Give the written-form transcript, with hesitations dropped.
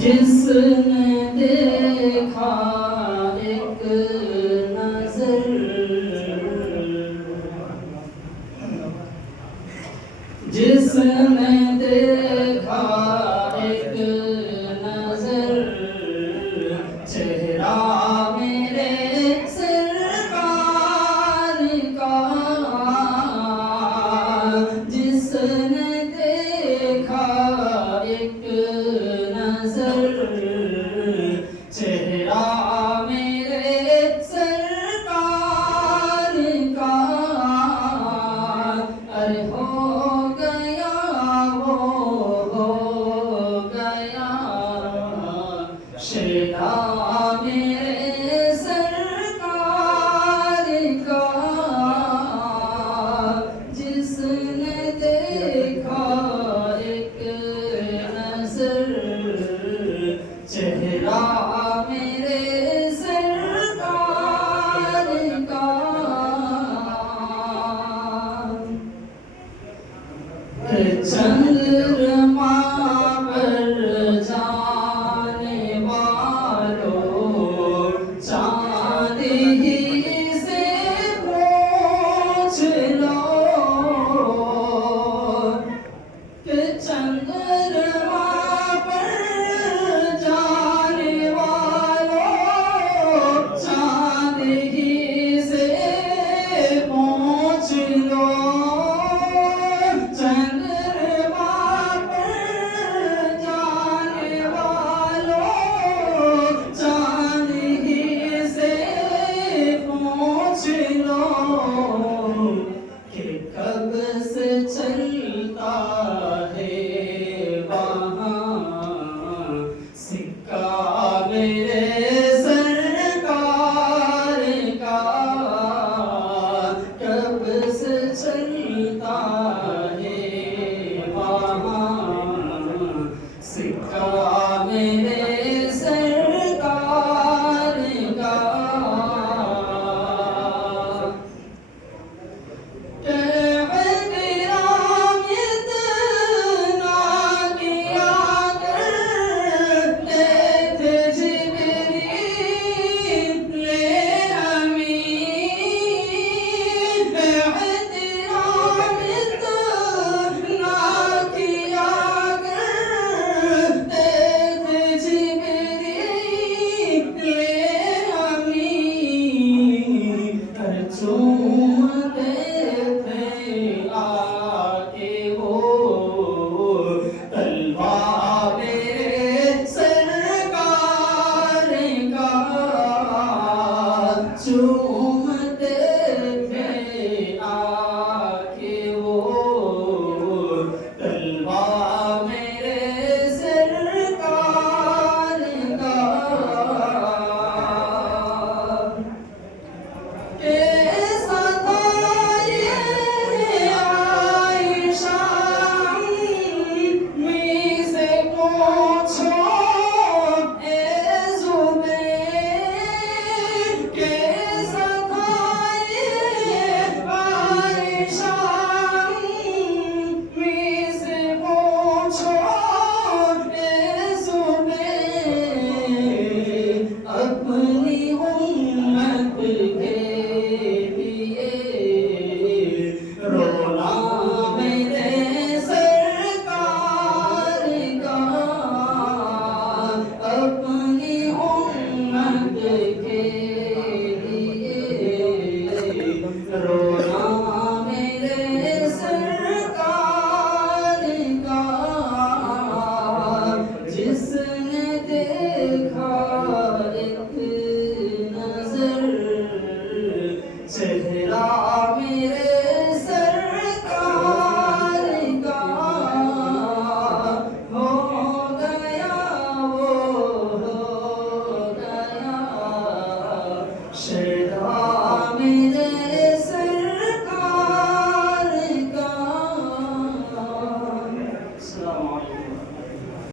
जिसने देखा एक नजर, जिसने देखा एक नजर, चेहरा मेरे सरकार का, जिसने देखा एक नजर, चेहरा मेरे सरकार का, अरे हो गया वो हो गया शेरा मेरे सरकार का, जिसने देखा एक नजर, चेहरा मेरे सरकार का। चंद्रमा पर जाने वालों, चांद ही से पूछ लो कि चंद्रमा पर जाने वालों, चांद ही से पूछ लो, चंद्रमा पर जाने वालों, चांद ही से पूछ लो कि कब से चलता